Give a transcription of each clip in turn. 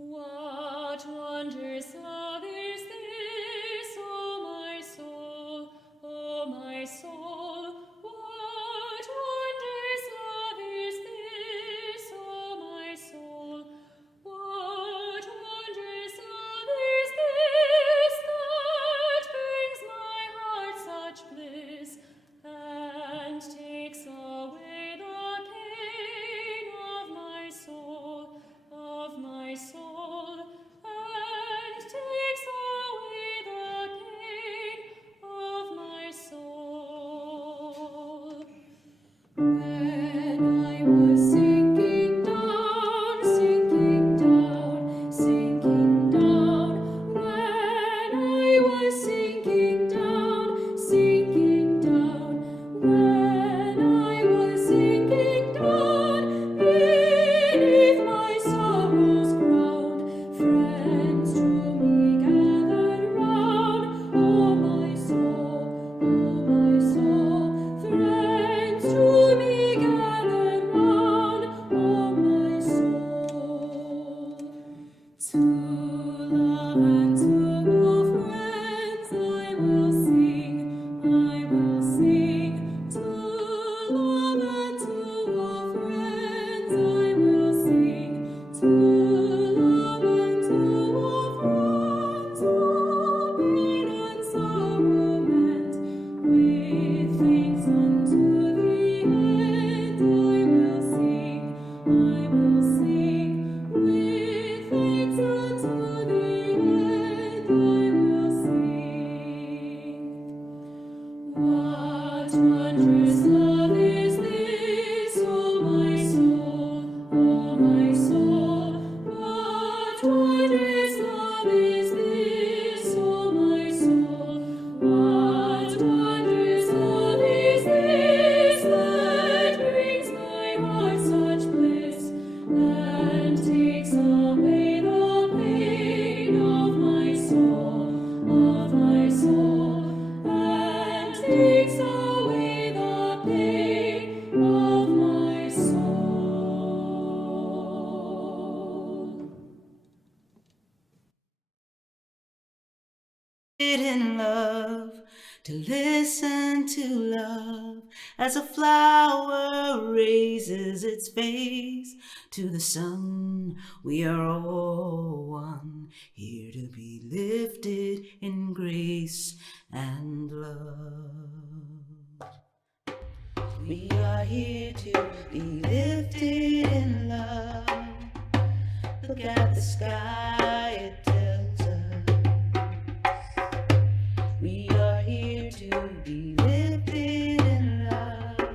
What wondrous love is this, O my soul, O my soul? What wondrous love is this, O my soul? What wondrous love is this that brings my heart such bliss and takes away the pain of my soul, and takes away the pain of my soul. When I was sinking down, sinking down, sinking down, when I was sinking down, sinking down, when I was sinking down, beneath my sorrow's ground, friends to me gathered round. Oh my soul, friends to me gathered round. Oh my soul, to love and to all friends I will sing, I will sing. To love and to all friends I will sing. To love and to all friends, all pain and sorrow meant, with thanks unto the end I will sing, I will sing. With thanks unto the end I will sing. What wondrous love is this, O my soul, O my soul? What wondrous love is this, O my soul? What wondrous love is this that brings my heart such bliss and takes away the pain of my soul, and takes away the pain of my soul. In love, to listen to love as a flower raises its face to the sun. We are all one, here to be lifted in grace and love. We are here to be lifted in love. Look at the sky, it tells us we are here to be lifted in love.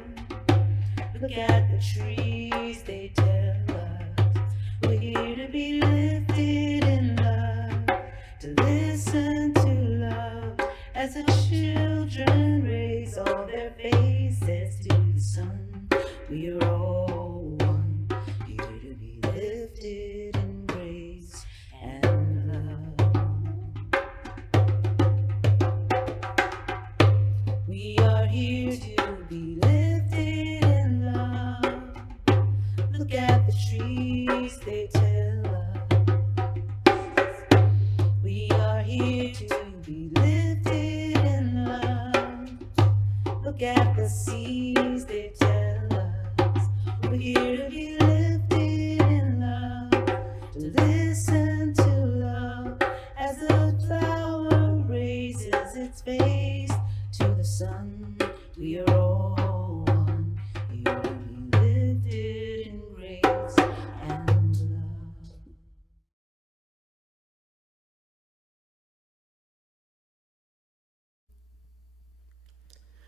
Look at the trees, they tell us we're here to be lifted in love. To listen to love as the children raise all their faces to the sun. We are all one, here to be lifted in grace and love. We are here to be lifted in love. Look at the trees, they tell us we are here to be lifted in love. Look at the seas, they tell us. We're here to be lifted in love, to listen to love as the flower raises its face to the sun. We are all one, here to be lifted in grace and love.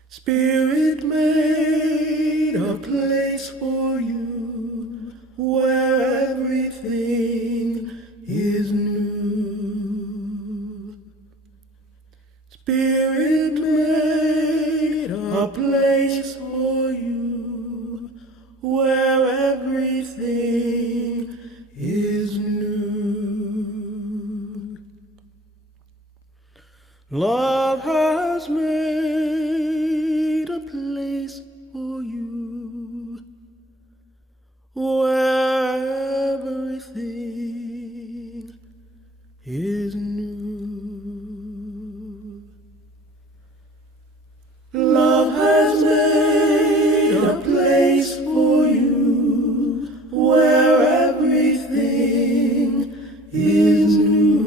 Spirit made a place for you where everything is new. Spirit made a place for you where everything is new. Love has made a place for you where everything is new. Love has made a place for you where everything is new.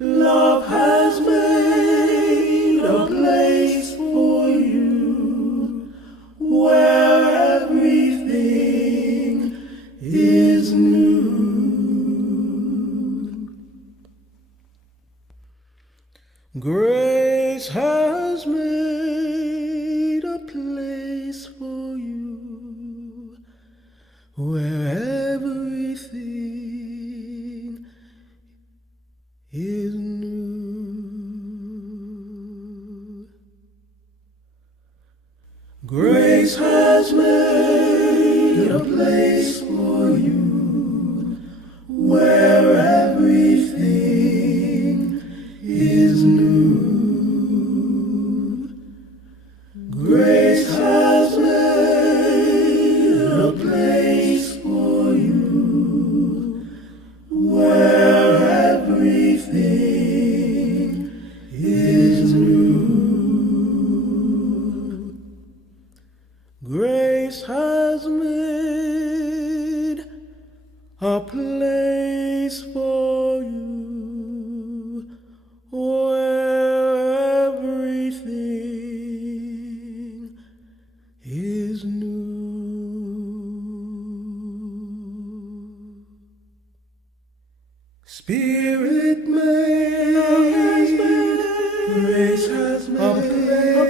Love has made a place for you where everything is new. Grace has made a place for you where everything is new. Grace has made a place for you where everything is new. Grace has made a place for you where everything is new. Grace has made a place for you where everything is new. Spirit made, grace has made a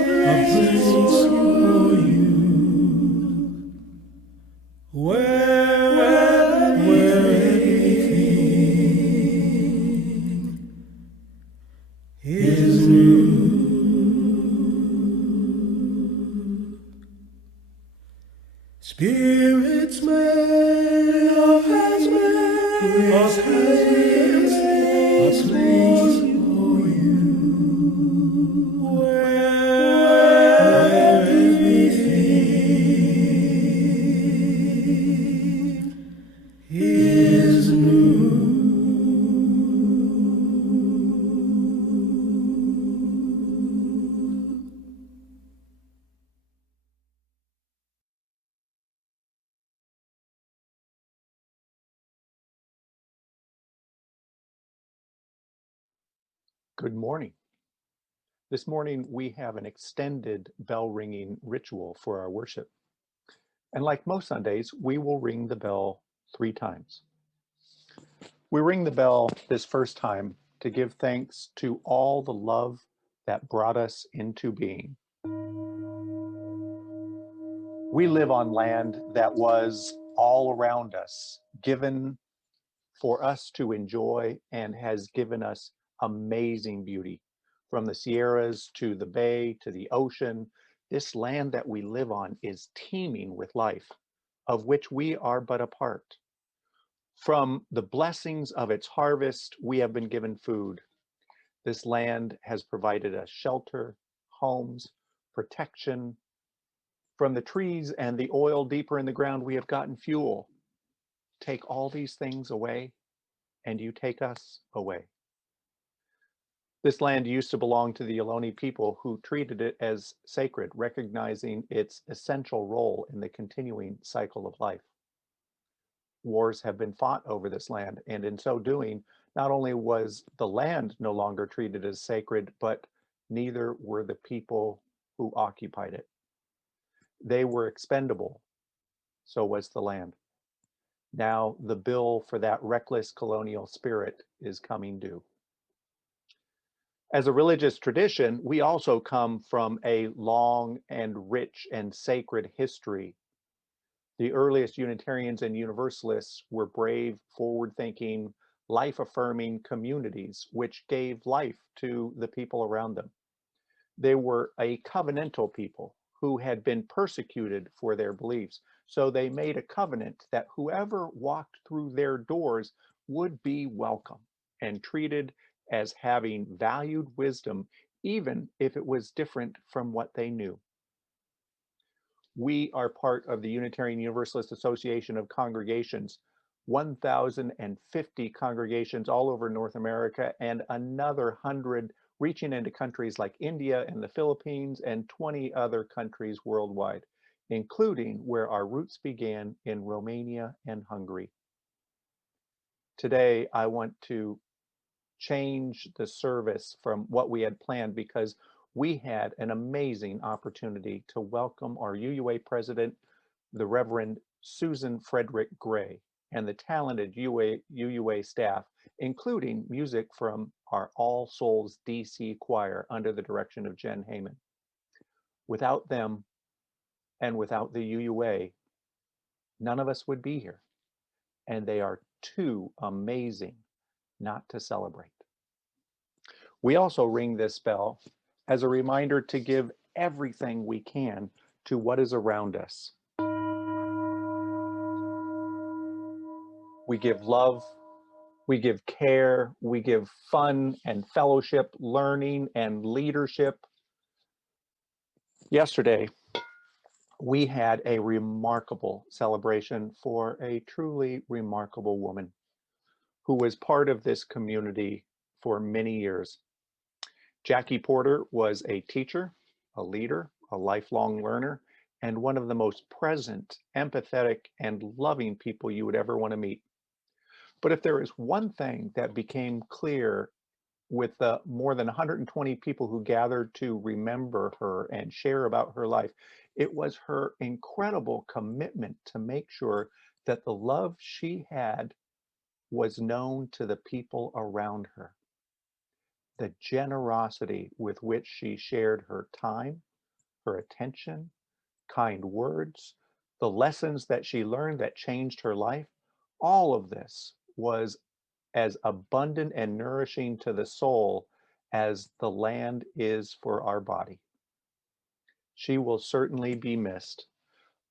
place for you where everything is new. Spirits made, love has made, grace has made a place for you where everything is new. Good morning. This morning we have an extended bell ringing ritual for our worship. And like most Sundays, we will ring the bell 3 times. We ring the bell this first time to give thanks to all the love that brought us into being. We live on land that was all around us, given for us to enjoy, and has given us amazing beauty. From the Sierras to the bay to the ocean, this land that we live on is teeming with life, of which we are but a part. From the blessings of its harvest, we have been given food. This land has provided us shelter, homes, protection. From the trees and the oil deeper in the ground, we have gotten fuel. Take all these things away, and you take us away. This land used to belong to the Ohlone people who treated it as sacred, recognizing its essential role in the continuing cycle of life. Wars have been fought over this land, and in so doing, not only was the land no longer treated as sacred, but neither were the people who occupied it. They were expendable, so was the land. Now the bill for that reckless colonial spirit is coming due. As a religious tradition, we also come from a long and rich and sacred history. The earliest Unitarians and Universalists were brave, forward-thinking, life-affirming communities which gave life to the people around them. They were a covenantal people who had been persecuted for their beliefs. So they made a covenant that whoever walked through their doors would be welcome and treated as having valued wisdom, even if it was different from what they knew. We are part of the Unitarian Universalist Association of Congregations, 1,050 congregations all over North America, and another 100 reaching into countries like India and the Philippines and 20 other countries worldwide, including where our roots began in Romania and Hungary. Today, I want to change the service from what we had planned because we had an amazing opportunity to welcome our UUA president, the Reverend Susan Frederick Gray, and the talented UUA staff, including music from our All Souls DC choir under the direction of Jen Heyman. Without them and without the UUA, none of us would be here. And they are too amazing not to celebrate. We also ring this bell as a reminder to give everything we can to what is around us. We give love, we give care, we give fun and fellowship, learning and leadership. Yesterday, we had a remarkable celebration for a truly remarkable woman who was part of this community for many years. Jackie Porter was a teacher, a leader, a lifelong learner, and one of the most present, empathetic, and loving people you would ever want to meet. But if there is one thing that became clear with the more than 120 people who gathered to remember her and share about her life, it was her incredible commitment to make sure that the love she had was known to the people around her. The generosity with which she shared her time, her attention, kind words, the lessons that she learned that changed her life, all of this was as abundant and nourishing to the soul as the land is for our body. She will certainly be missed,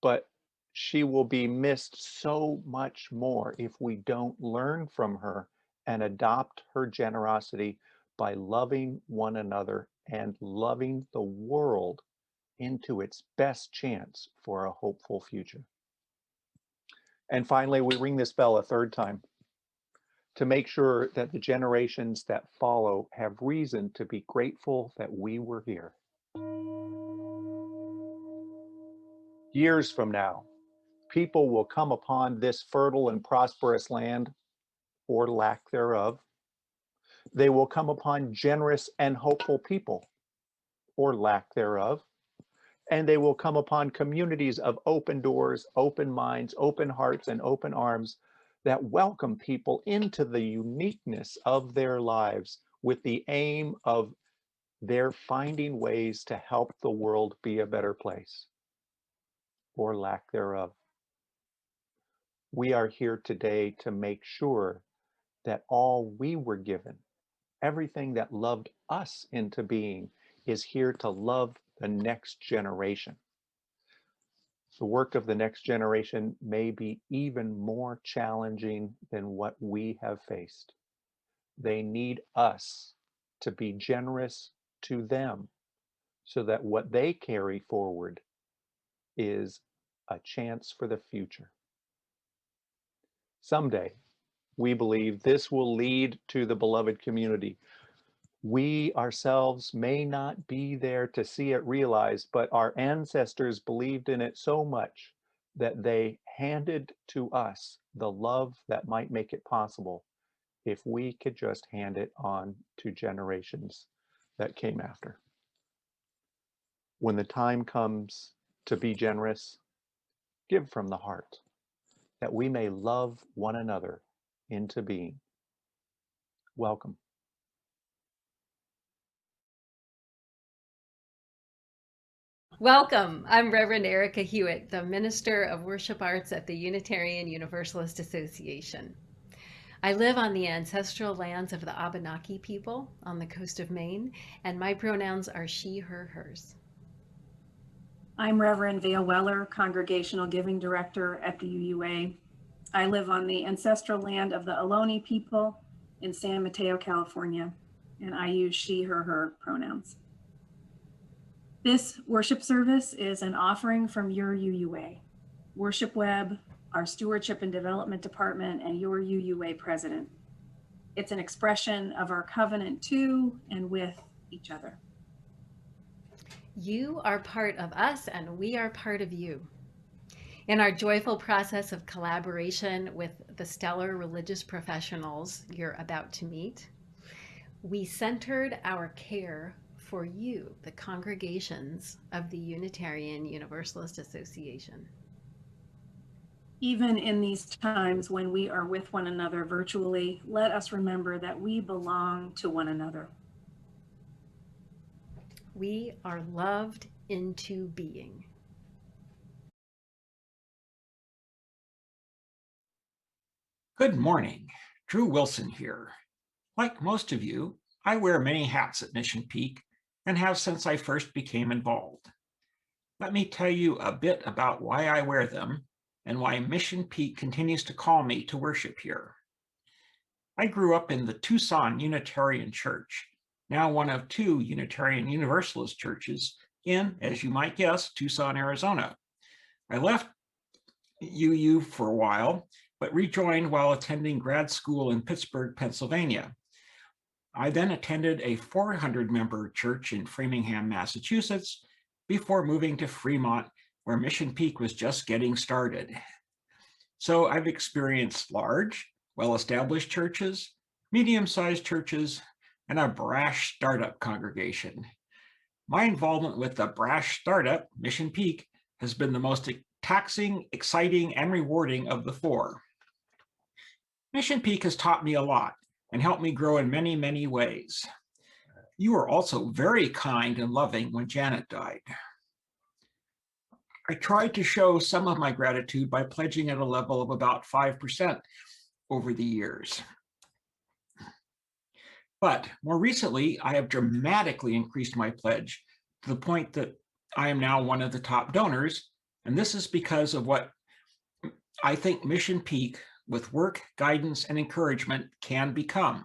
but she will be missed so much more if we don't learn from her and adopt her generosity by loving one another and loving the world into its best chance for a hopeful future. And finally, we ring this bell a third time to make sure that the generations that follow have reason to be grateful that we were here. Years from now, people will come upon this fertile and prosperous land, or lack thereof. They will come upon generous and hopeful people, or lack thereof. And they will come upon communities of open doors, open minds, open hearts, and open arms that welcome people into the uniqueness of their lives with the aim of their finding ways to help the world be a better place, or lack thereof. We are here today to make sure that all we were given, everything that loved us into being, is here to love the next generation. The work of the next generation may be even more challenging than what we have faced. They need us to be generous to them so that what they carry forward is a chance for the future. Someday, we believe this will lead to the beloved community, We ourselves may not be there to see it realized, but our ancestors believed in it so much that they handed to us the love that might make it possible if we could just hand it on to generations that came after. When the time comes to be generous, give from the heart, that we may love one another into being. Welcome. Welcome. I'm Reverend Erica Hewitt, the Minister of Worship Arts at the Unitarian Universalist Association. I live on the ancestral lands of the Abenaki people on the coast of Maine, and my pronouns are she, her, hers. I'm Reverend Vale Weller, Congregational Giving Director at the UUA. I live on the ancestral land of the Ohlone people in San Mateo, California, and I use she, her pronouns. This worship service is an offering from your UUA, Worship Web, our Stewardship and Development Department, and your UUA President. It's an expression of our covenant to and with each other. You are part of us, and we are part of you. In our joyful process of collaboration with the stellar religious professionals you're about to meet, we centered our care for you, the congregations of the Unitarian Universalist Association. Even in these times when we are with one another virtually, let us remember that we belong to one another. We are loved into being. Good morning, Drew Wilson here. Like most of you, I wear many hats at Mission Peak and have since I first became involved. Let me tell you a bit about why I wear them and why Mission Peak continues to call me to worship here. I grew up in the Tucson Unitarian Church, now one of two Unitarian Universalist churches in, as you might guess, Tucson, Arizona. I left UU for a while, but rejoined while attending grad school in Pittsburgh, Pennsylvania. I then attended a 400-member church in Framingham, Massachusetts, before moving to Fremont, where Mission Peak was just getting started. So I've experienced large, well-established churches, medium-sized churches, and a brash startup congregation. My involvement with the brash startup, Mission Peak, has been the most taxing, exciting, and rewarding of the four. Mission Peak has taught me a lot and helped me grow in many, many ways. You were also very kind and loving when Janet died. I tried to show some of my gratitude by pledging at a level of about 5% over the years. But more recently, I have dramatically increased my pledge to the point that I am now one of the top donors, and this is because of what I think Mission Peak, with work, guidance, and encouragement, can become.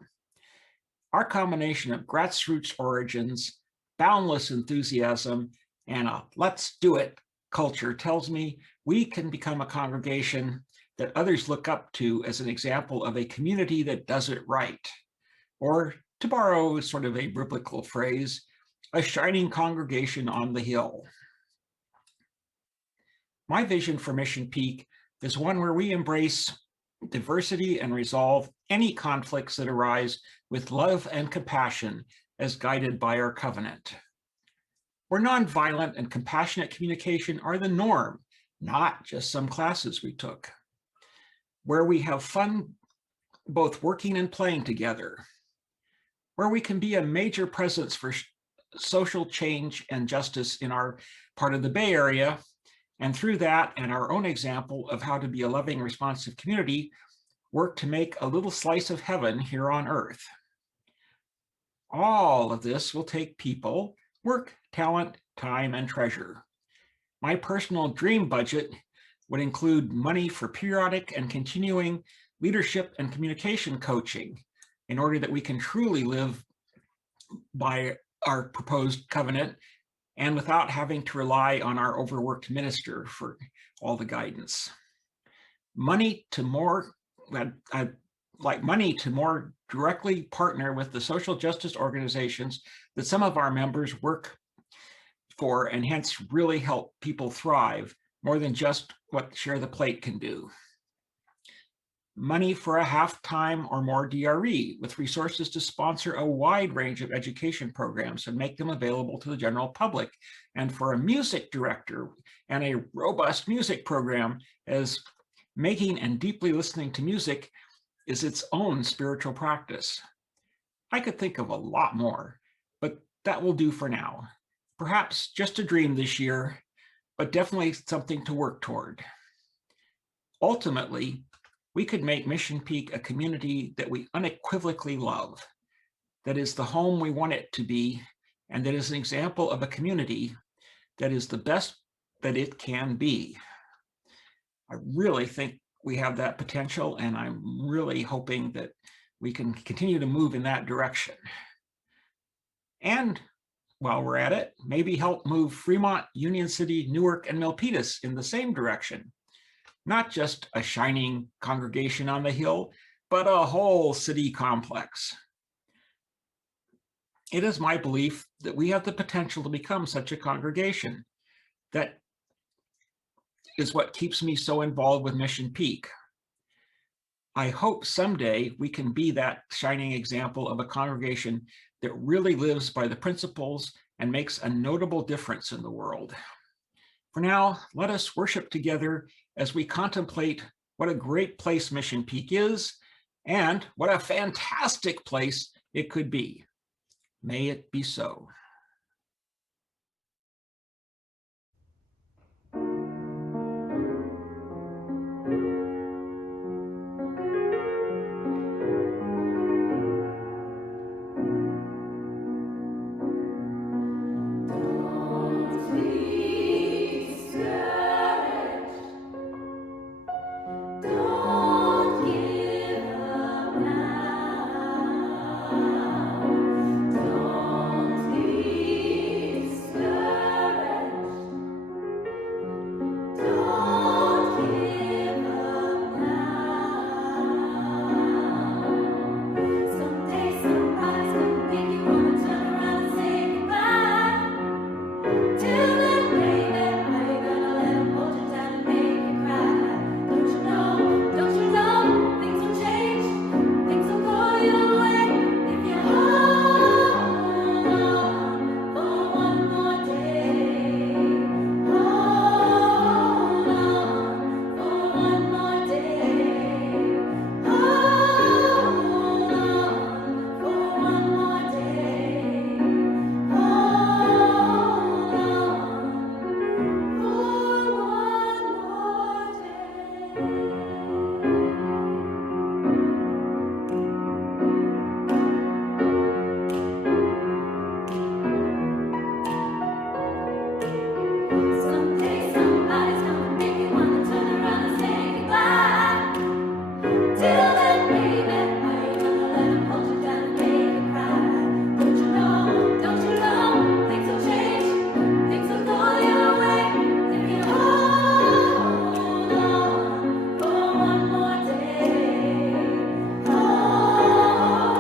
Our combination of grassroots origins, boundless enthusiasm, and a let's do it culture tells me we can become a congregation that others look up to as an example of a community that does it right. Or, to borrow sort of a biblical phrase, a shining congregation on the hill. My vision for Mission Peak is one where we embrace diversity and resolve any conflicts that arise with love and compassion as guided by our covenant. Where nonviolent and compassionate communication are the norm, not just some classes we took. Where we have fun both working and playing together. Where we can be a major presence for social change and justice in our part of the Bay Area, and through that and our own example of how to be a loving, responsive community, work to make a little slice of heaven here on earth. All of this will take people, work, talent, time, and treasure. My personal dream budget would include money for periodic and continuing leadership and communication coaching in order that we can truly live by our proposed covenant and without having to rely on our overworked minister for all the guidance. Money to more, like money to more directly partner with the social justice organizations that some of our members work for, and hence really help people thrive more than just what Share the Plate can do. Money for a half-time or more DRE with resources to sponsor a wide range of education programs and make them available to the general public. And for a music director and a robust music program, as making and deeply listening to music is its own spiritual practice. I could think of a lot more, but that will do for now. Perhaps just a dream this year, but definitely something to work toward. Ultimately, we could make Mission Peak a community that we unequivocally love, that is the home we want it to be, and that is an example of a community that is the best that it can be. I really think we have that potential, and I'm really hoping that we can continue to move in that direction. And while we're at it, maybe help move Fremont, Union City, Newark, and Milpitas in the same direction. Not just a shining congregation on the hill, but a whole city complex. It is my belief that we have the potential to become such a congregation. That is what keeps me so involved with Mission Peak. I hope someday we can be that shining example of a congregation that really lives by the principles and makes a notable difference in the world. For now, let us worship together as we contemplate what a great place Mission Peak is and what a fantastic place it could be. May it be so. Don't be discouraged. Don't give up now. Don't be discouraged. Don't give up now. Someday somebody's gonna make you wanna turn around and say goodbye. Till then, baby, are you gonna let 'em hold you down and make you cry? Don't you know, things will change, things will go your way if you hold on for one more day. Hold on for one more day. Hold on for one more day. Hold on for one more day. Someday somebody's gonna make you wanna turn around and say goodbye. Till then, baby, are you gonna let 'em hold you down and make you cry? Don't you know, things will change, things will go your way if you hold on for one more day. Hold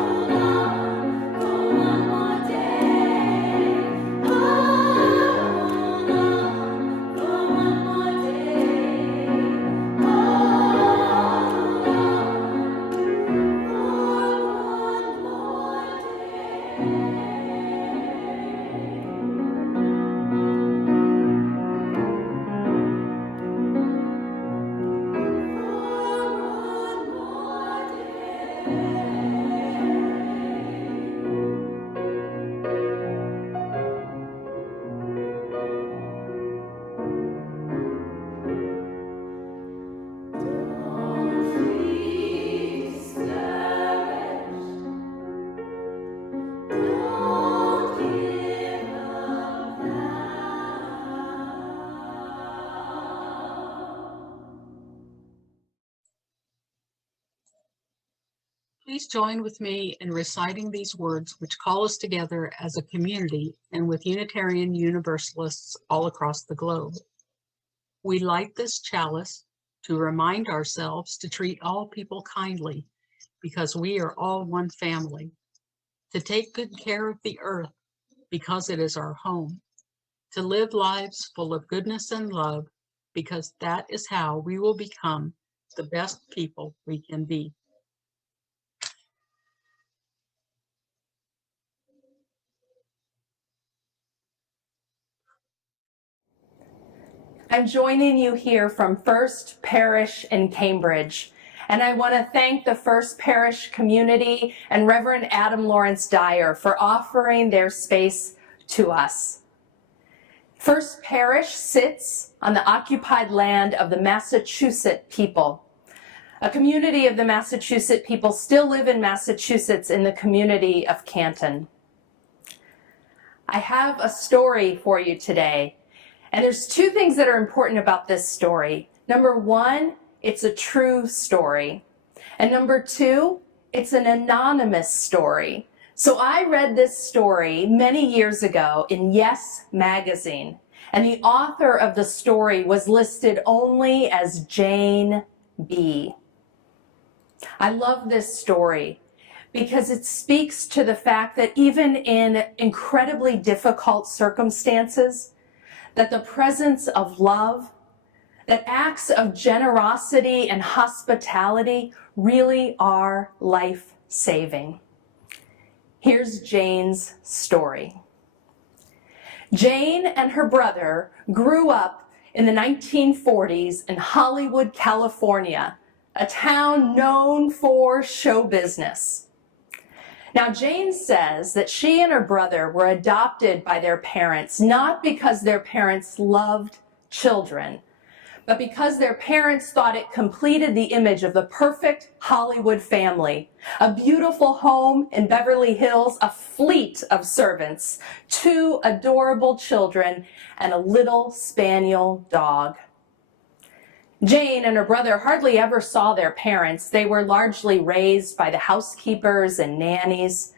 on for one more day. Hold on for one more day. Hold on for one more day. For one Don't be discouraged. Don't give up now. Please join with me in reciting these words which call us together as a community and with Unitarian Universalists all across the globe. We light this chalice to remind ourselves to treat all people kindly, because we are all one family. To take good care of the earth because it is our home. To live lives full of goodness and love because that is how we will become the best people we can be. I'm joining you here from First Parish in Cambridge, and I want to thank the First Parish community and Reverend Adam Lawrence Dyer for offering their space to us. First Parish sits on the occupied land of the Massachusetts people. A community of the Massachusetts people still live in Massachusetts in the community of Canton. I have a story for you today. And there's two things that are important about this story. Number one, it's a true story. And number two, it's an anonymous story. So I read this story many years ago in Yes magazine, and the author of the story was listed only as Jane B. I love this story because it speaks to the fact that even in incredibly difficult circumstances, that the presence of love, that acts of generosity and hospitality really are life-saving. Here's Jane's story. Jane and her brother grew up in the 1940s in Hollywood, California, a town known for show business. Now, Jane says that she and her brother were adopted by their parents, not because their parents loved children, but because their parents thought it completed the image of the perfect Hollywood family. A beautiful home in Beverly Hills, a fleet of servants, 2 adorable children, and a little spaniel dog. Jane and her brother hardly ever saw their parents. They were largely raised by the housekeepers and nannies.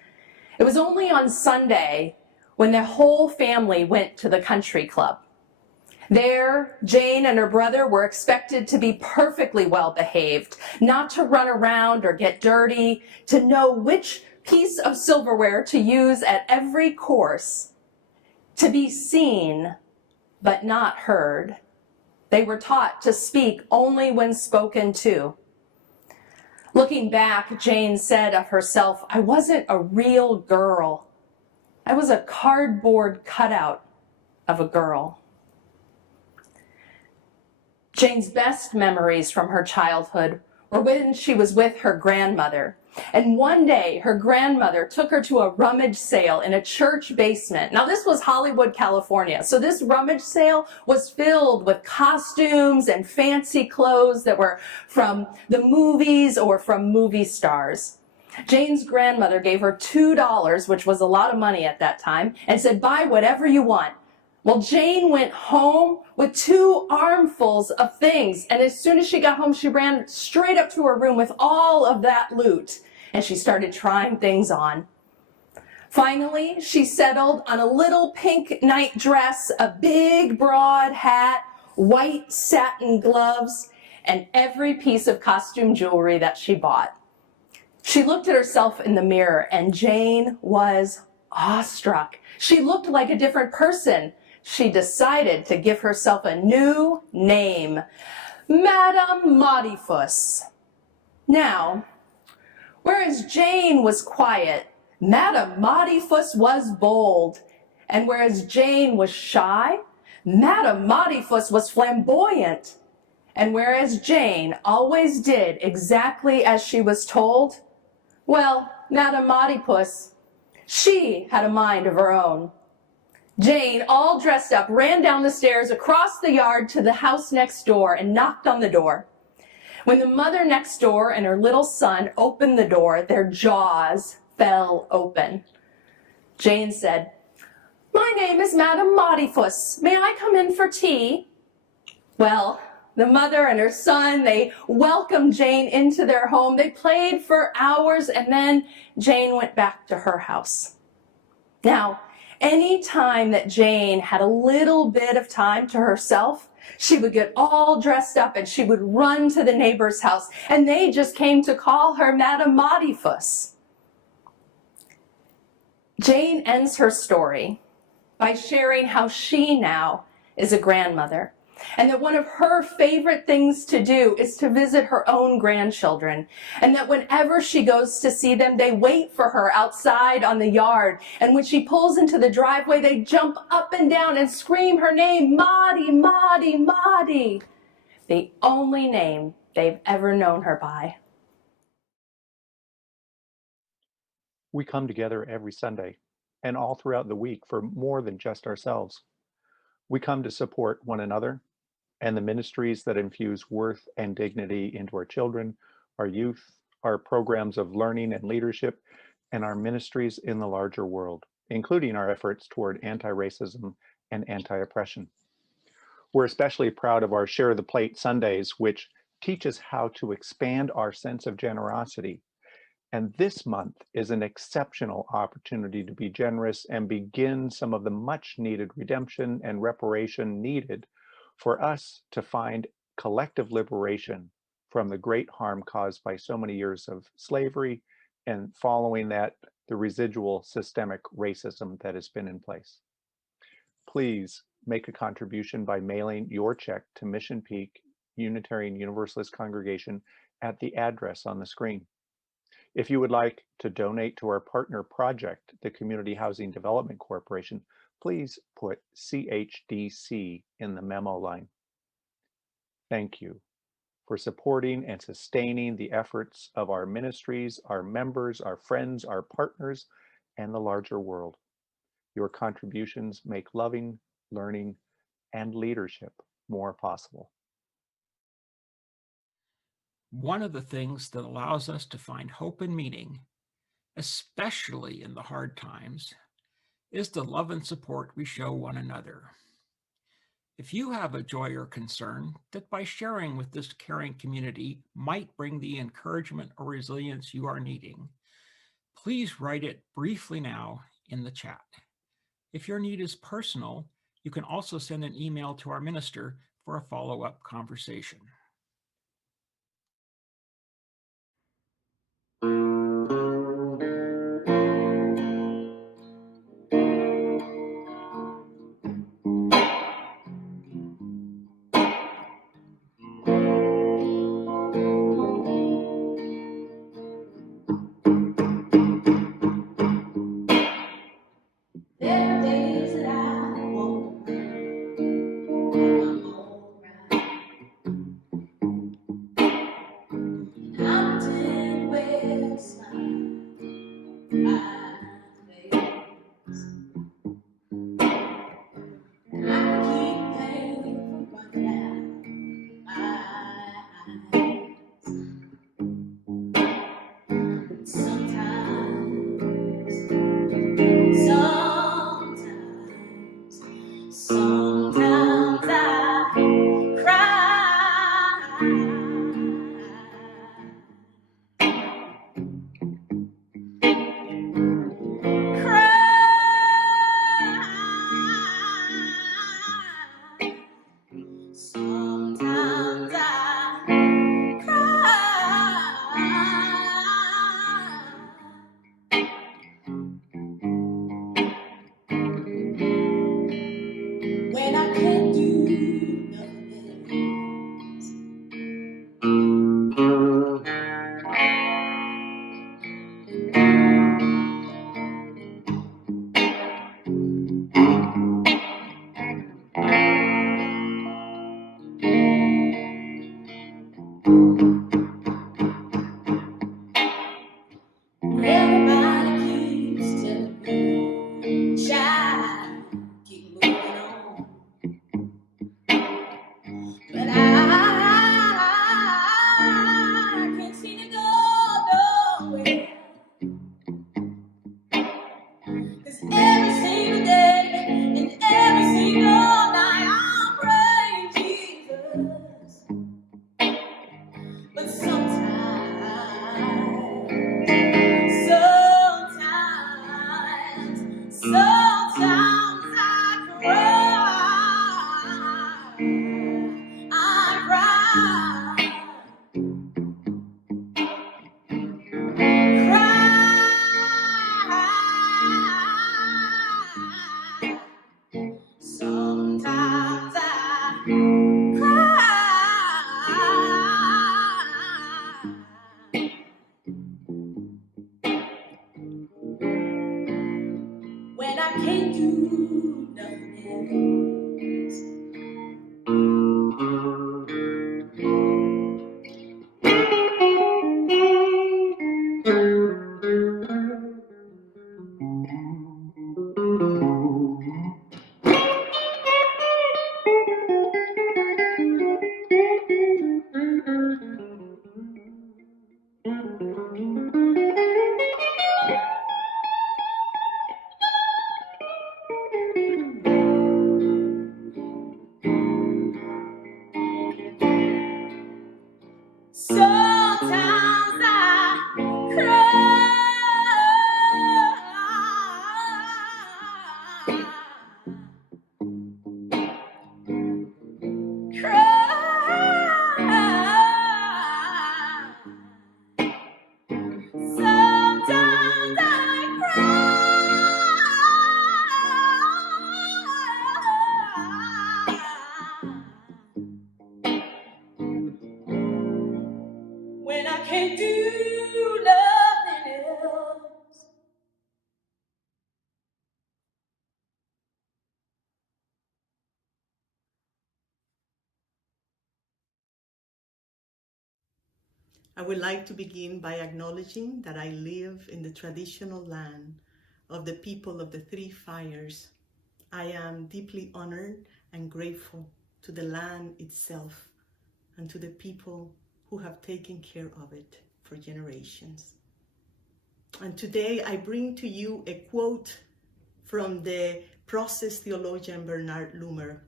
It was only on Sunday when the whole family went to the country club. There, Jane and her brother were expected to be perfectly well behaved, not to run around or get dirty, to know which piece of silverware to use at every course, to be seen but not heard. They were taught to speak only when spoken to. Looking back, Jane said of herself, "I wasn't a real girl. I was a cardboard cutout of a girl." Jane's best memories from her childhood were when she was with her grandmother. And one day, her grandmother took her to a rummage sale in a church basement. Now, this was Hollywood, California. So this rummage sale was filled with costumes and fancy clothes that were from the movies or from movie stars. Jane's grandmother gave her $2, which was a lot of money at that time, and said, "Buy whatever you want." Well, Jane went home with 2 armfuls of things, and as soon as she got home, she ran straight up to her room with all of that loot, and she started trying things on. Finally, she settled on a little pink night dress, a big broad hat, white satin gloves, and every piece of costume jewelry that she bought. She looked at herself in the mirror, and Jane was awestruck. She looked like a different person. She decided to give herself a new name, Madame Modifus. Now, whereas Jane was quiet, Madame Modifus was bold. And whereas Jane was shy, Madame Modifus was flamboyant. And whereas Jane always did exactly as she was told, well, Madame Modipus, she had a mind of her own. Jane, all dressed up, ran down the stairs across the yard to the house next door and knocked on the door. When the mother next door and her little son opened the door, their jaws fell open. Jane said, "My name is Madame Modifus. May I come in for tea?" Well, the mother and her son, they welcomed Jane into their home. They played for hours, and then Jane went back to her house. Now, any time that Jane had a little bit of time to herself, She would get all dressed up and she would run to the neighbor's house, and they just came to call her Madame Modifus. Jane ends her story by sharing how she now is a grandmother, and that one of her favorite things to do is to visit her own grandchildren, and that whenever she goes to see them, they wait for her outside on the yard, and when she pulls into the driveway, they jump up and down and scream her name, Maudie, Maudie, Maudie, the only name they've ever known her by. We come together every Sunday and all throughout the week for more than just ourselves. We come to support one another and the ministries that infuse worth and dignity into our children, our youth, our programs of learning and leadership, and our ministries in the larger world, including our efforts toward anti-racism and anti-oppression. We're especially proud of our Share the Plate Sundays, which teach us how to expand our sense of generosity. And this month is an exceptional opportunity to be generous and begin some of the much needed redemption and reparation needed for us to find collective liberation from the great harm caused by so many years of slavery, and following that, the residual systemic racism that has been in place. Please make a contribution by mailing your check to Mission Peak Unitarian Universalist Congregation at the address on the screen. If you would like to donate to our partner project, the Community Housing Development Corporation, please put CHDC in the memo line. Thank you for supporting and sustaining the efforts of our ministries, our members, our friends, our partners, and the larger world. Your contributions make loving, learning, and leadership more possible. One of the things that allows us to find hope and meaning, especially in the hard times, is the love and support we show one another. If you have a joy or concern that by sharing with this caring community might bring the encouragement or resilience you are needing, please write it briefly now in the chat. If your need is personal, you can also send an email to our minister for a follow-up conversation. There are days that I won't I'm alright. I'll pretend we'll smile my face. And I can keep pain from running out my eyes. Sometimes I cry. Sometimes I cry when I can't do nothing else. Everybody keeps telling me, child, keep moving on. But I can't seem to go nowhere. 'Cause every single day and every single night I'm praying, Jesus, can't do nothing else. I would like to begin by acknowledging that I live in the traditional land of the people of the Three Fires. I am deeply honored and grateful to the land itself and to the people who have taken care of it for generations. And today I bring to you a quote from the process theologian Bernard Loomer,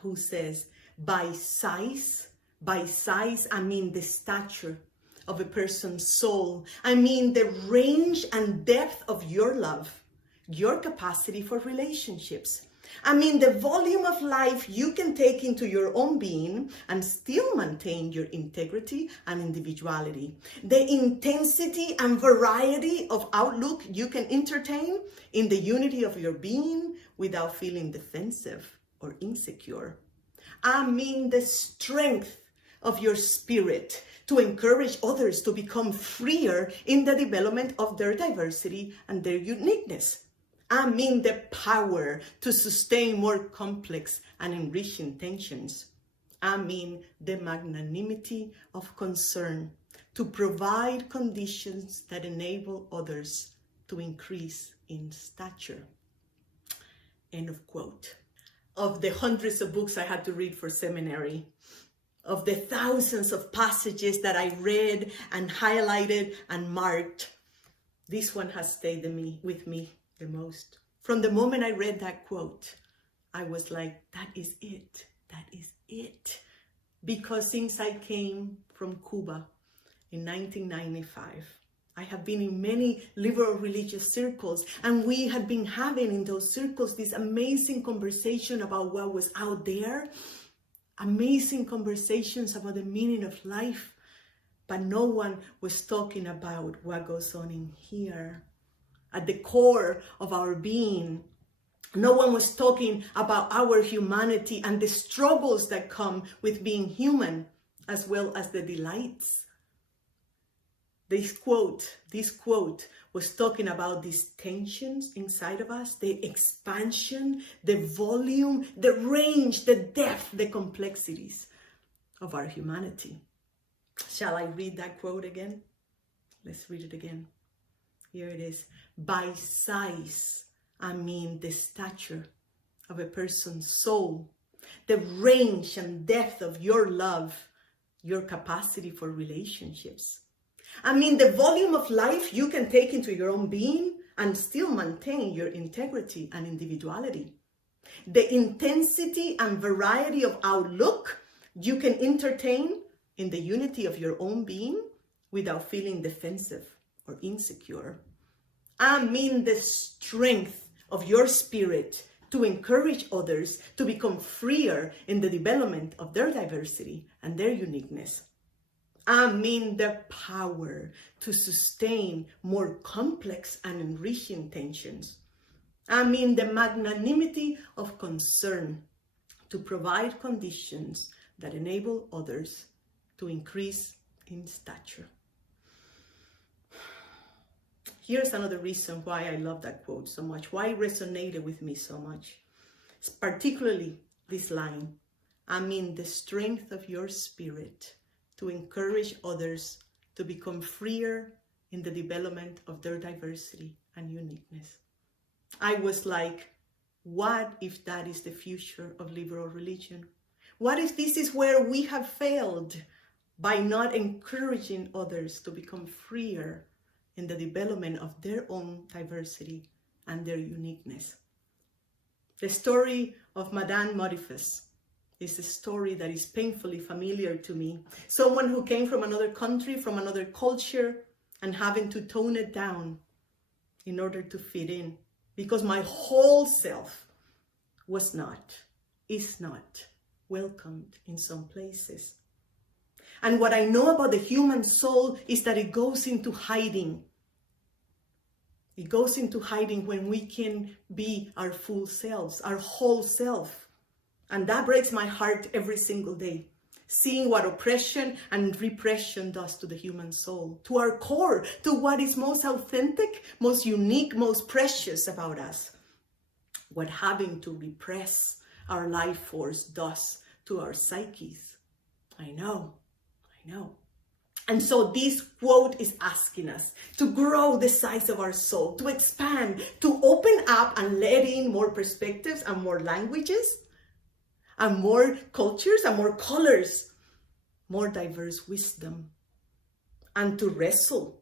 who says, by size, I mean the stature of a person's soul. I mean the range and depth of your love, your capacity for relationships. I mean the volume of life you can take into your own being and still maintain your integrity and individuality. The intensity and variety of outlook you can entertain in the unity of your being without feeling defensive or insecure. I mean the strength of your spirit to encourage others to become freer in the development of their diversity and their uniqueness. I mean the power to sustain more complex and enriching tensions. I mean the magnanimity of concern to provide conditions that enable others to increase in stature. End of quote. Of the hundreds of books I had to read for seminary, of the thousands of passages that I read and highlighted and marked, this one has stayed with me the most. From the moment I read that quote, I was like, that is it. That is it. Because since I came from Cuba in 1995, I have been in many liberal religious circles, and we had been having in those circles this amazing conversation about what was out there, amazing conversations about the meaning of life, but no one was talking about what goes on in here, at the core of our being. No one was talking about our humanity and the struggles that come with being human, as well as the delights. This quote was talking about these tensions inside of us, the expansion, the volume, the range, the depth, the complexities of our humanity. Shall I read that quote again? Let's read it again. Here it is. By size, I mean the stature of a person's soul, the range and depth of your love, your capacity for relationships. I mean the volume of life you can take into your own being and still maintain your integrity and individuality. The intensity and variety of outlook you can entertain in the unity of your own being without feeling defensive or insecure. I mean the strength of your spirit to encourage others to become freer in the development of their diversity and their uniqueness. I mean the power to sustain more complex and enriching tensions. I mean the magnanimity of concern to provide conditions that enable others to increase in stature. Here's another reason why I love that quote so much, why it resonated with me so much. It's particularly this line, I mean the strength of your spirit to encourage others to become freer in the development of their diversity and uniqueness. I was like, what if that is the future of liberal religion? What if this is where we have failed by not encouraging others to become freer in the development of their own diversity and their uniqueness? The story of Madame Modifus is a story that is painfully familiar to me. Someone who came from another country, from another culture, and having to tone it down in order to fit in, because my whole self is not welcomed in some places. And what I know about the human soul is that it goes into hiding. It goes into hiding when we can be our full selves, our whole self. And that breaks my heart every single day. seeing what oppression and repression does to the human soul, to our core, to what is most authentic, most unique, most precious about us, what having to repress our life force does to our psyches. I know. And so this quote is asking us to grow the size of our soul, to expand, to open up and let in more perspectives and more languages and more cultures and more colors, more diverse wisdom, and to wrestle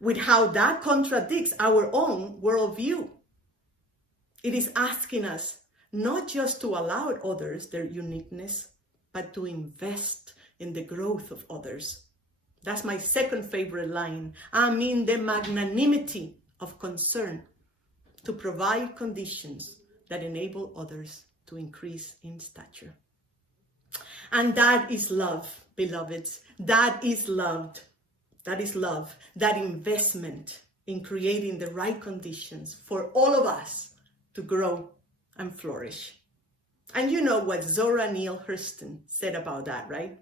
with how that contradicts our own worldview. It is asking us not just to allow others their uniqueness, but to invest in the growth of others. That's my second favorite line. I mean the magnanimity of concern to provide conditions that enable others to increase in stature. And that is love, beloveds. That is love. That investment in creating the right conditions for all of us to grow and flourish. And you know what Zora Neale Hurston said about that, right?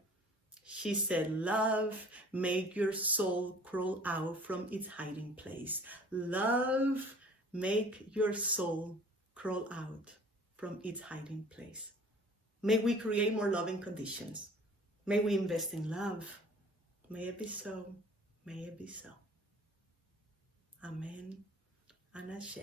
She said, love, make your soul crawl out from its hiding place. Love, make your soul crawl out from its hiding place. May we create more loving conditions. May we invest in love. May it be so. May it be so. Amen and Ashe.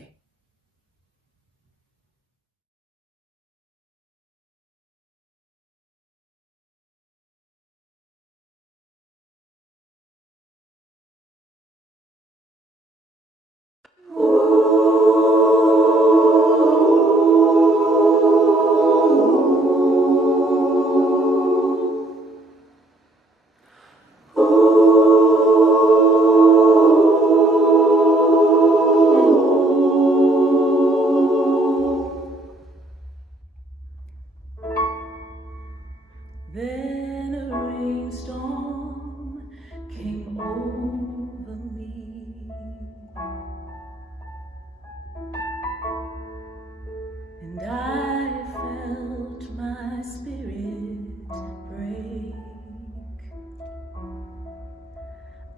Then a rainstorm came over me, and I felt my spirit break.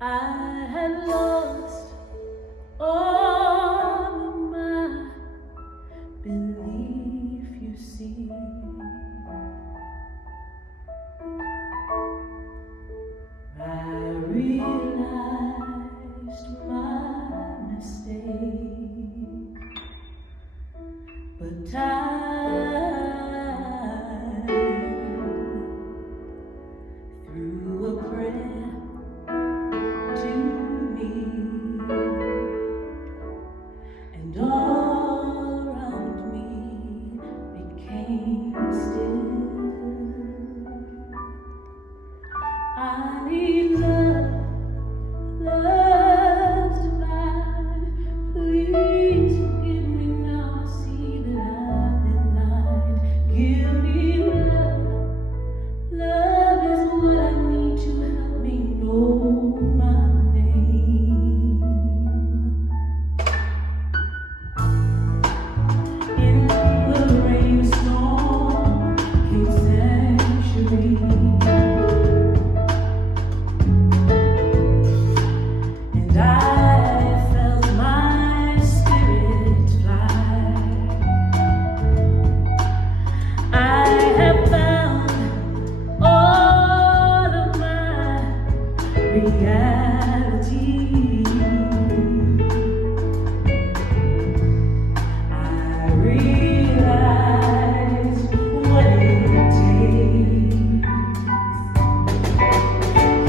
I had lost all of my belief, you see. I realized my mistake, but time threw a prayer to me, and all around me became still. I need love, love's divine. Please forgive me now. I see that I've been blind. Give me love, love is what I need to help me know my name. In the rainstorm came sanctuary. I felt my spirit fly. I have found all of my reality. I realize what it takes.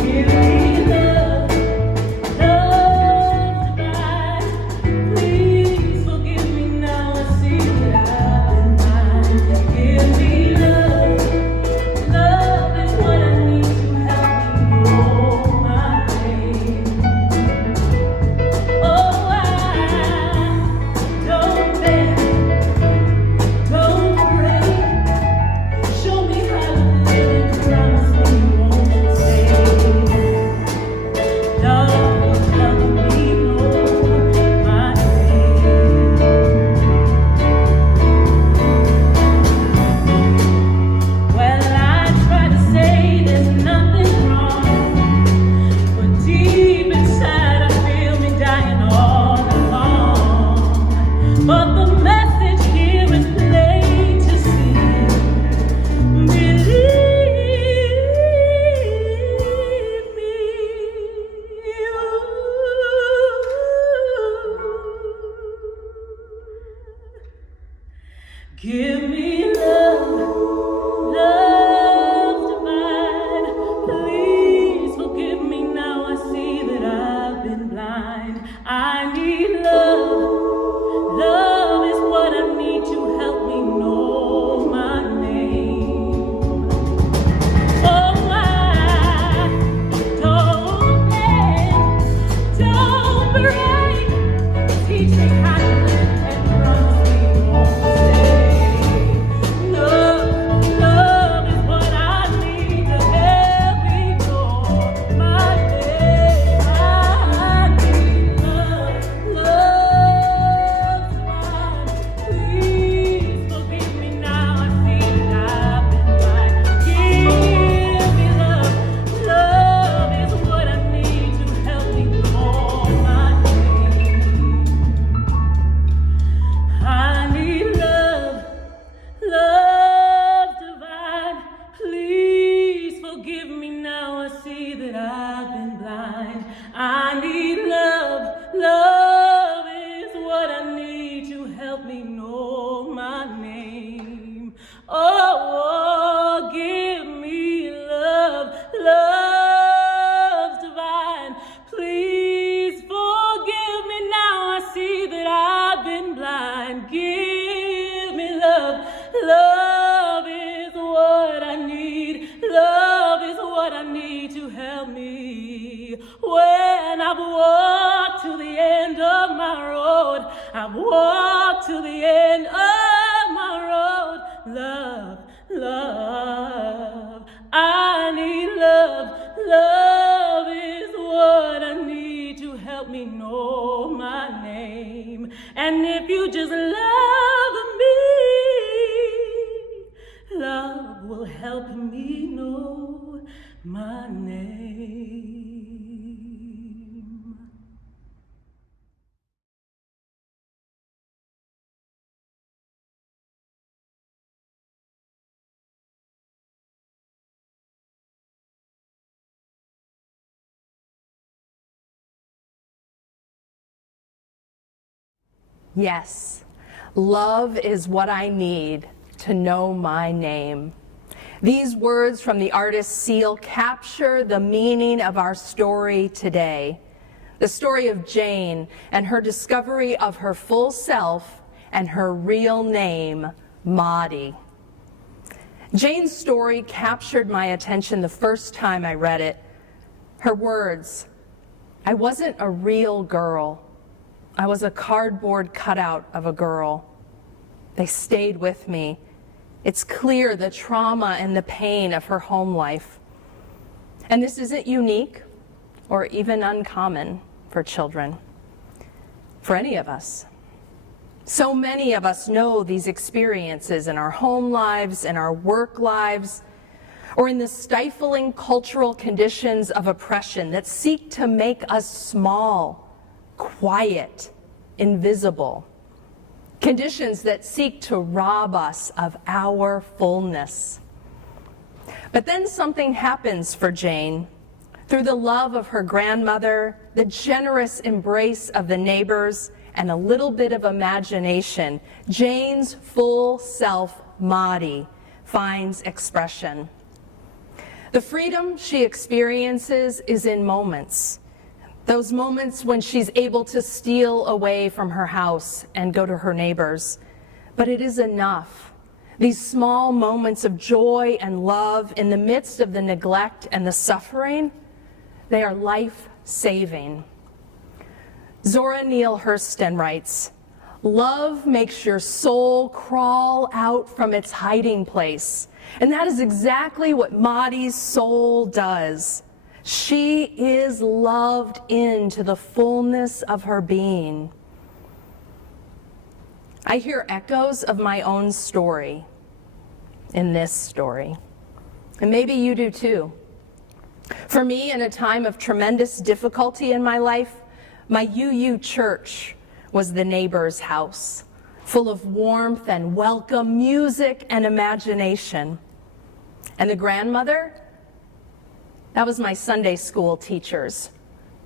Give me love. Please forgive me now. I see that I've been blind. Give me love. Love is what I need to help me know my name. When I've walked to the end of my road, I've walked to the end of my road. Love, love, I need love. Love is what I need to help me know my name. And if you just love me, love will help me know my name. Yes, love is what I need to know my name. These words from the artist's seal capture the meaning of our story today. The story of Jane and her discovery of her full self and her real name, Maudie. Jane's story captured my attention the first time I read it. Her words, "I wasn't a real girl. I was a cardboard cutout of a girl." They stayed with me. It's clear the trauma and the pain of her home life. And this isn't unique or even uncommon for children, for any of us. So many of us know these experiences in our home lives, in our work lives, or in the stifling cultural conditions of oppression that seek to make us small, quiet, invisible. Conditions that seek to rob us of our fullness. But then something happens for Jane. Through the love of her grandmother, the generous embrace of the neighbors, and a little bit of imagination, Jane's full self, Maudie, finds expression. The freedom she experiences is in moments. Those moments when she's able to steal away from her house and go to her neighbors. But it is enough. These small moments of joy and love in the midst of the neglect and the suffering, they are life-saving. Zora Neale Hurston writes, "Love makes your soul crawl out from its hiding place." And that is exactly what Maudie's soul does. She is loved into the fullness of her being. I hear echoes of my own story in this story. And maybe you do too. For me, in a time of tremendous difficulty in my life, my UU church was the neighbor's house, full of warmth and welcome, music and imagination. And the grandmother? That was my Sunday school teachers,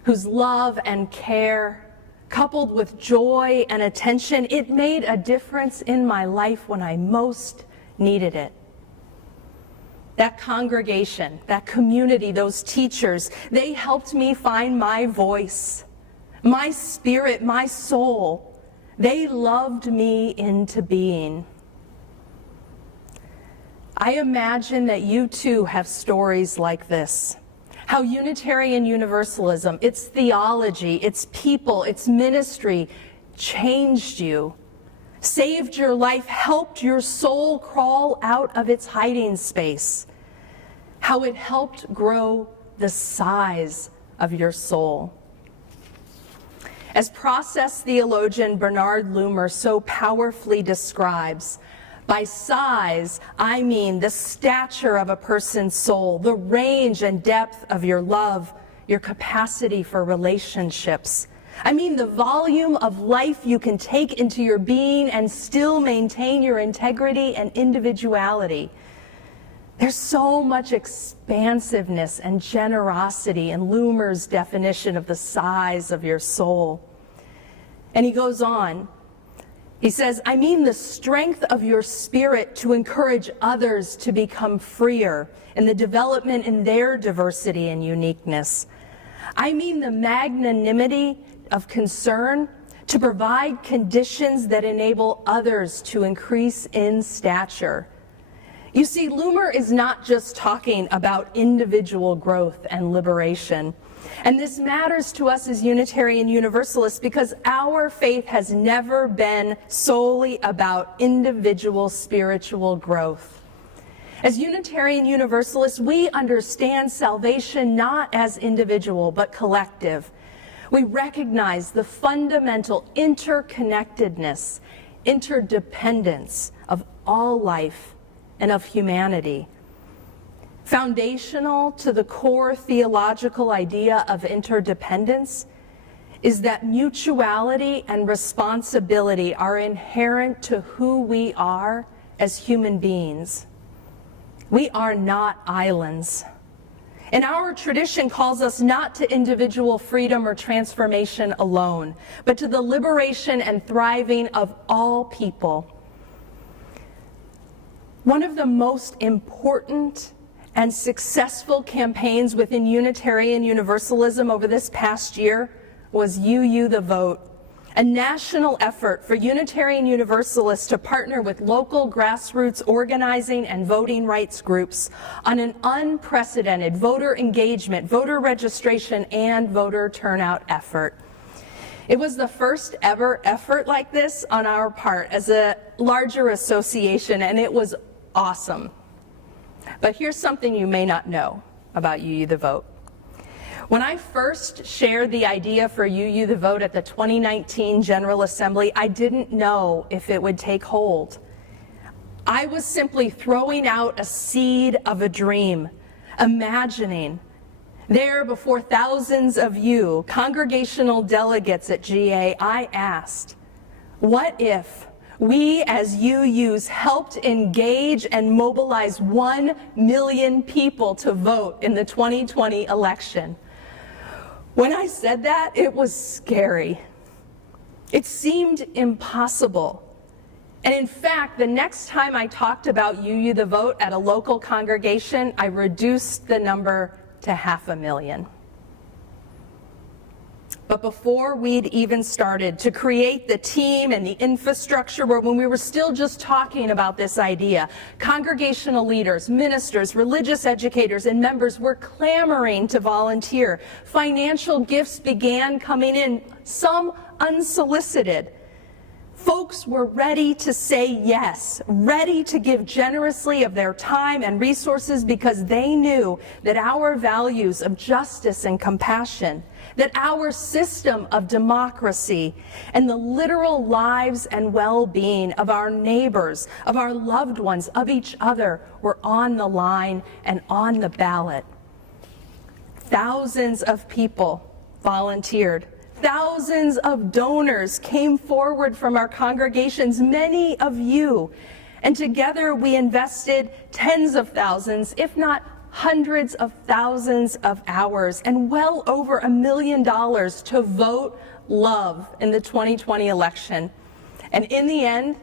whose love and care, coupled with joy and attention, it made a difference in my life when I most needed it. That congregation, that community, those teachers, they helped me find my voice, my spirit, my soul. They loved me into being. I imagine that you too have stories like this. How Unitarian Universalism, its theology, its people, its ministry changed you, saved your life, helped your soul crawl out of its hiding space. How it helped grow the size of your soul. As process theologian Bernard Loomer so powerfully describes, by size, I mean the stature of a person's soul, the range and depth of your love, your capacity for relationships. I mean the volume of life you can take into your being and still maintain your integrity and individuality. There's so much expansiveness and generosity in Loomer's definition of the size of your soul. And he goes on. He says, I mean the strength of your spirit to encourage others to become freer in the development in their diversity and uniqueness. I mean the magnanimity of concern to provide conditions that enable others to increase in stature. You see, Loomer is not just talking about individual growth and liberation. And this matters to us as Unitarian Universalists because our faith has never been solely about individual spiritual growth. As Unitarian Universalists, we understand salvation not as individual, but collective. We recognize the fundamental interconnectedness, interdependence of all life and of humanity. Foundational to the core theological idea of interdependence is that mutuality and responsibility are inherent to who we are as human beings. We are not islands. And our tradition calls us not to individual freedom or transformation alone, but to the liberation and thriving of all people. One of the most important and successful campaigns within Unitarian Universalism over this past year was UU the Vote, a national effort for Unitarian Universalists to partner with local grassroots organizing and voting rights groups on an unprecedented voter engagement, voter registration, and voter turnout effort. It was the first ever effort like this on our part as a larger association, and it was awesome. But here's something you may not know about UU the Vote. When I first shared the idea for UU the Vote at the 2019 General Assembly, I didn't know if it would take hold. I was simply throwing out a seed of a dream, imagining there before thousands of you, congregational delegates at GA, I asked, what if we as UUs helped engage and mobilize 1 million people to vote in the 2020 election? When I said that, it was scary. It seemed impossible. And in fact, the next time I talked about UU the Vote at a local congregation, I reduced the number to 500,000. But before we'd even started to create the team and the infrastructure, when we were still just talking about this idea, congregational leaders, ministers, religious educators, and members were clamoring to volunteer. Financial gifts began coming in, some unsolicited. Folks were ready to say yes, ready to give generously of their time and resources because they knew that our values of justice and compassion, that our system of democracy and the literal lives and well-being of our neighbors, of our loved ones, of each other were on the line and on the ballot. Thousands of people volunteered. Thousands of donors came forward from our congregations, many of you, and together we invested tens of thousands, if not hundreds of thousands of hours and well over $1 million to vote love in the 2020 election. And in the end,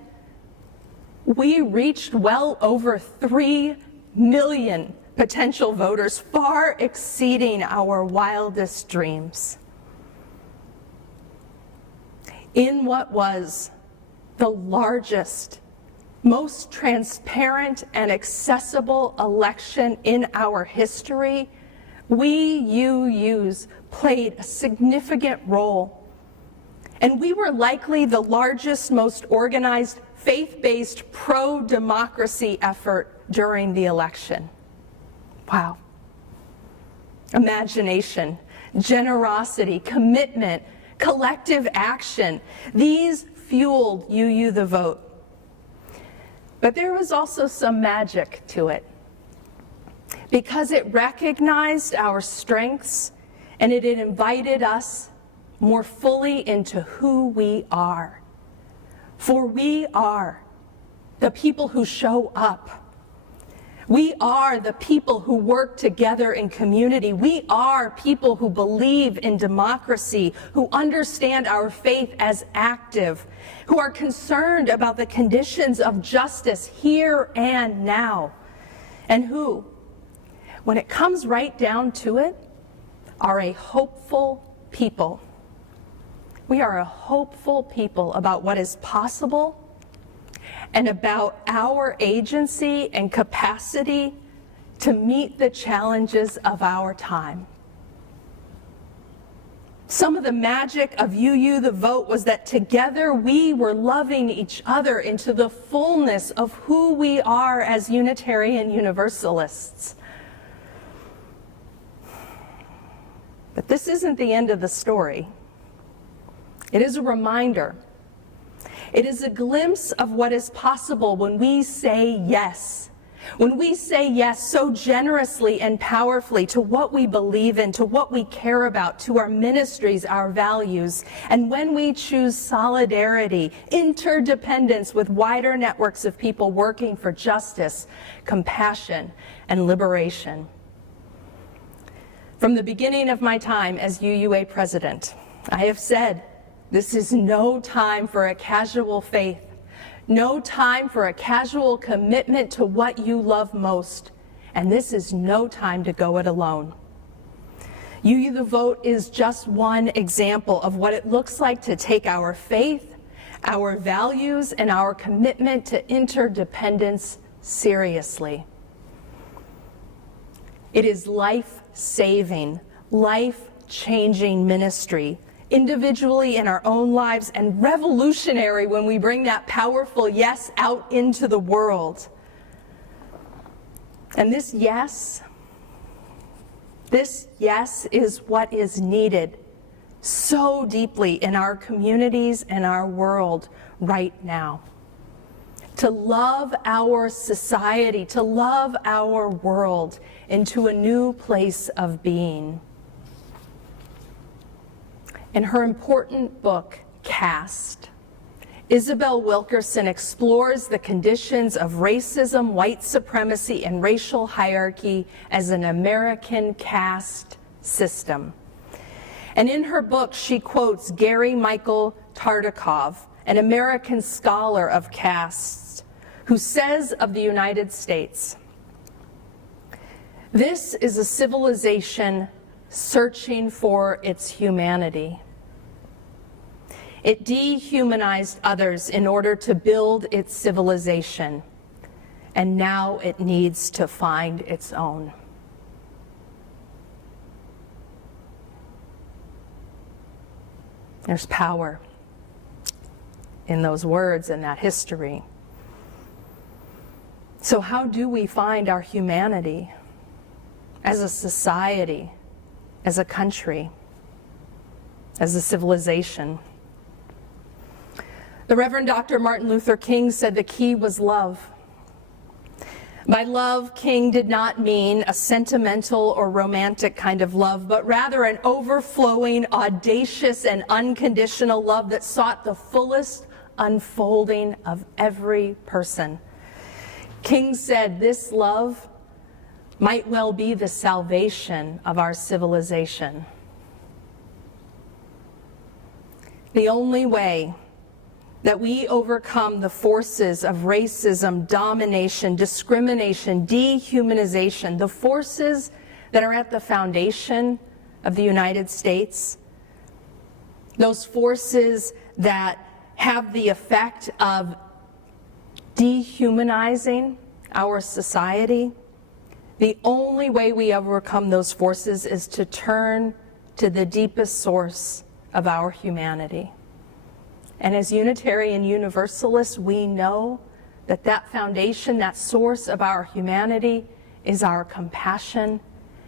we reached well over 3 million potential voters, far exceeding our wildest dreams. In what was the largest, most transparent and accessible election in our history, we UUs played a significant role. And we were likely the largest, most organized, faith-based, pro-democracy effort during the election. Wow. Imagination, generosity, commitment, collective action. These fueled UU the Vote. But there was also some magic to it because it recognized our strengths and it invited us more fully into who we are. For we are the people who show up. We are the people who work together in community. We are people who believe in democracy, who understand our faith as active, who are concerned about the conditions of justice here and now, and who, when it comes right down to it, are a hopeful people. We are a hopeful people about what is possible and about our agency and capacity to meet the challenges of our time. Some of the magic of UU the Vote was that together we were loving each other into the fullness of who we are as Unitarian Universalists. But this isn't the end of the story. It is a reminder. It is a glimpse of what is possible when we say yes. When we say yes so generously and powerfully to what we believe in, to what we care about, to our ministries, our values, and when we choose solidarity, interdependence with wider networks of people working for justice, compassion, and liberation. From the beginning of my time as UUA president, I have said, this is no time for a casual faith, no time for a casual commitment to what you love most, and this is no time to go it alone. UU the Vote is just one example of what it looks like to take our faith, our values, and our commitment to interdependence seriously. It is life-saving, life-changing ministry, individually in our own lives, and revolutionary when we bring that powerful yes out into the world. And this yes is what is needed so deeply in our communities and our world right now. To love our society, to love our world into a new place of being. In her important book, Caste, Isabel Wilkerson explores the conditions of racism, white supremacy, and racial hierarchy as an American caste system. And in her book, she quotes Gary Michael Tartikoff, an American scholar of castes, who says of the United States, "This is a civilization searching for its humanity. It dehumanized others in order to build its civilization, and now it needs to find its own." There's power in those words and that history. So how do we find our humanity as a society, as a country, as a civilization? The Reverend Dr. Martin Luther King said the key was love. By love, King did not mean a sentimental or romantic kind of love, but rather an overflowing, audacious, and unconditional love that sought the fullest unfolding of every person. King said this love might well be the salvation of our civilization. The only way that we overcome the forces of racism, domination, discrimination, dehumanization, the forces that are at the foundation of the United States, those forces that have the effect of dehumanizing our society, the only way we overcome those forces is to turn to the deepest source of our humanity. And as Unitarian Universalists, we know that that foundation, that source of our humanity, is our compassion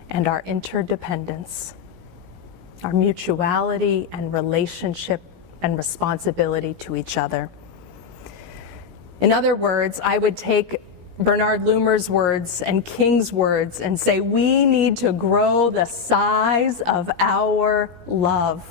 and our interdependence, our mutuality and relationship and responsibility to each other. In other words, I would take Bernard Loomer's words and King's words and say we need to grow the size of our love.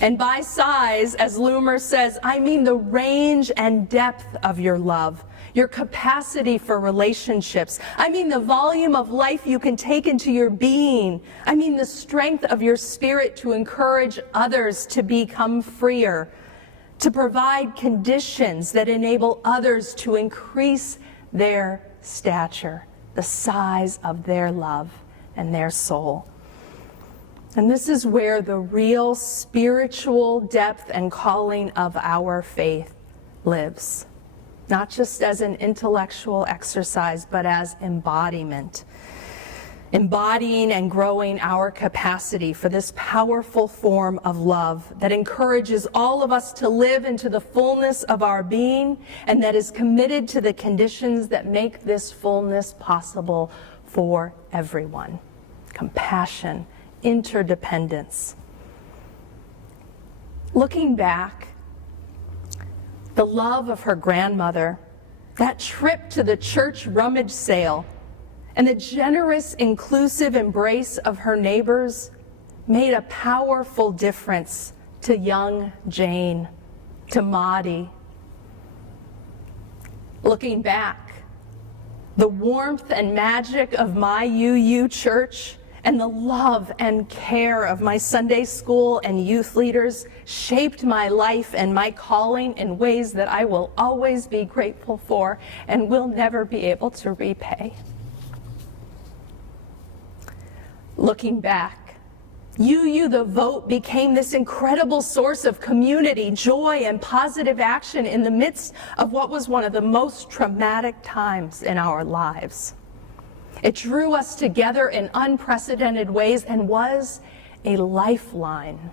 And by size, as Loomer says, I mean the range and depth of your love, your capacity for relationships. I mean the volume of life you can take into your being. I mean the strength of your spirit to encourage others to become freer, to provide conditions that enable others to increase their stature, the size of their love and their soul. And this is where the real spiritual depth and calling of our faith lives. not just as an intellectual exercise, but as embodiment. Embodying and growing our capacity for this powerful form of love that encourages all of us to live into the fullness of our being and that is committed to the conditions that make this fullness possible for everyone. Compassion, interdependence. Looking back, the love of her grandmother, that trip to the church rummage sale, and the generous, inclusive embrace of her neighbors made a powerful difference to young Jane, to Maudie. Looking back, the warmth and magic of my UU church and the love and care of my Sunday school and youth leaders shaped my life and my calling in ways that I will always be grateful for and will never be able to repay. Looking back, UU the Vote became this incredible source of community, joy, and positive action in the midst of what was one of the most traumatic times in our lives. It drew us together in unprecedented ways and was a lifeline.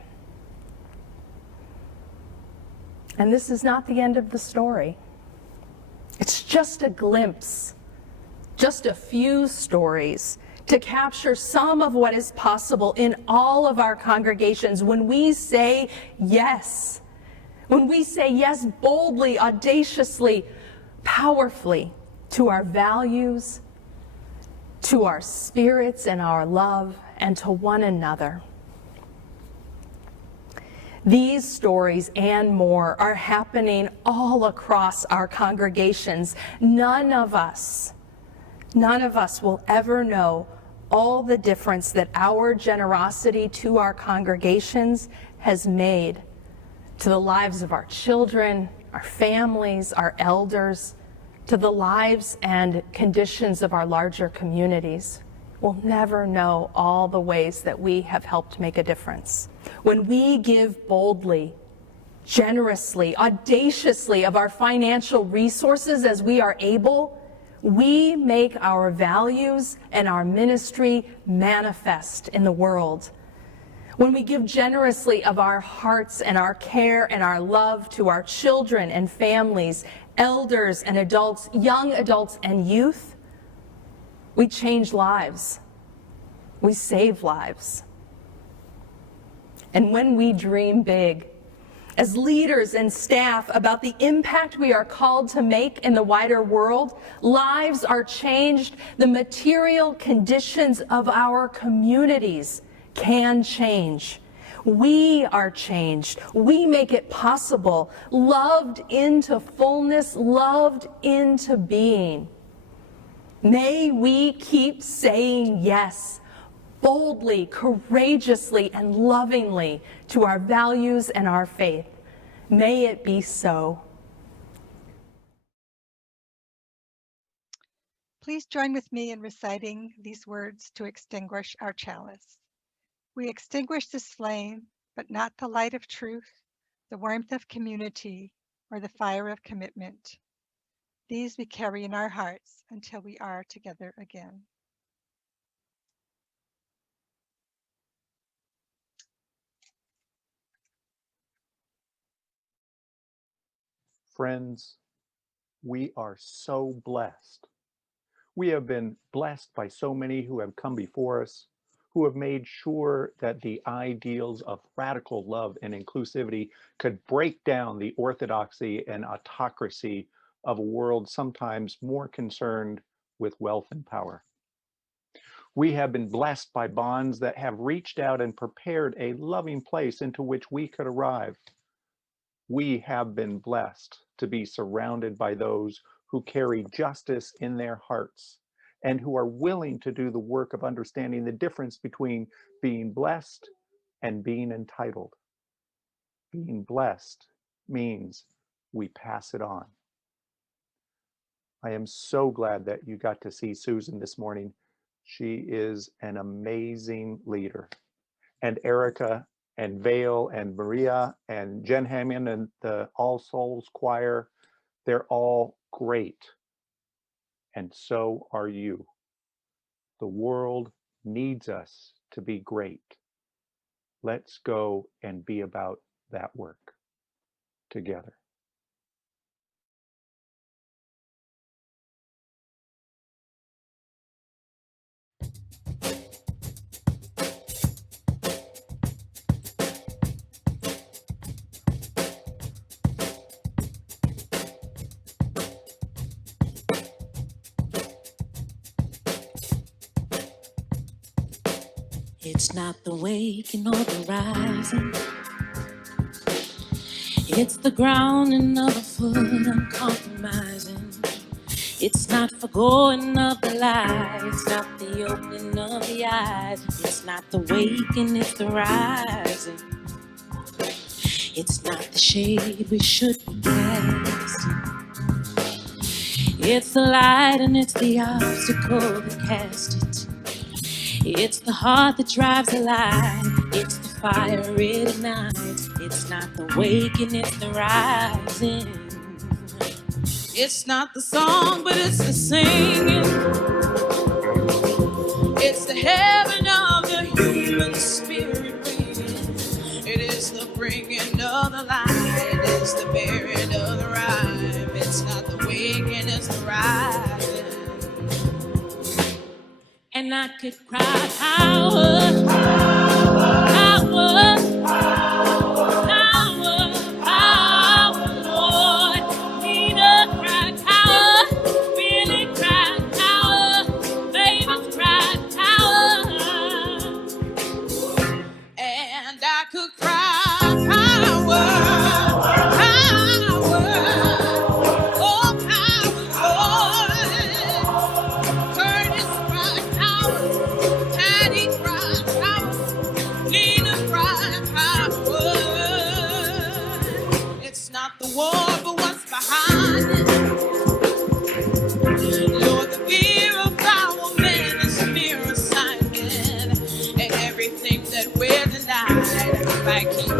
And this is not the end of the story. It's just a glimpse, just a few stories to capture some of what is possible in all of our congregations when we say yes. When we say yes boldly, audaciously, powerfully to our values, to our spirits and our love, and to one another. These stories and more are happening all across our congregations. None of us will ever know all the difference that our generosity to our congregations has made to the lives of our children, our families, our elders, to the lives and conditions of our larger communities. We'll never know all the ways that we have helped make a difference. When we give boldly, generously, audaciously of our financial resources as we are able, we make our values and our ministry manifest in the world. When we give generously of our hearts and our care and our love to our children and families, elders and adults, young adults and youth, we change lives. We save lives. And when we dream big, as leaders and staff about the impact we are called to make in the wider world, lives are changed. The material conditions of our communities can change. We are changed. We make it possible. Loved into fullness, loved into being. May we keep saying yes, boldly, courageously, and lovingly to our values and our faith. May it be so. Please join with me in reciting these words to extinguish our chalice. We extinguish this flame, but not the light of truth, the warmth of community, or the fire of commitment. These we carry in our hearts until we are together again. Friends, we are so blessed. We have been blessed by so many who have come before us, who have made sure that the ideals of radical love and inclusivity could break down the orthodoxy and autocracy of a world sometimes more concerned with wealth and power. We have been blessed by bonds that have reached out and prepared a loving place into which we could arrive. We have been blessed to be surrounded by those who carry justice in their hearts and who are willing to do the work of understanding the difference between being blessed and being entitled. Being blessed means we pass it on. I am so glad that you got to see Susan this morning. She is an amazing leader. And Erica and Vale and Maria and Jen Hammond and the All Souls Choir, they're all great. And so are you. The world needs us to be great. Let's go and be about that work together. It's not the waking or the rising. It's the grounding of the foot uncompromising. It's not forgoing of the light. It's not the opening of the eyes. It's not the waking, it's the rising. It's not the shade we should be casting. It's the light and it's the obstacle that casts it. It's the heart that drives the light. It's the fire it ignites. It's not the waking, it's the rising. It's not the song, but it's the singing. It's the heaven of the human spirit ringing. It is the bringing of the light. It is the bearing of the rhyme. It's not the waking, it's the rising. And I could cry power, power, power, power, Lord. Nina cried power, Billy cried power, Mavis cried power. And I could cry power, power, oh power, Lord. Curtis cried power, Patty cried power, Nina cried power. It's not the war, but what's behind it. Lord, the fear of our men is fear assignment, and everything that we're denied by keeping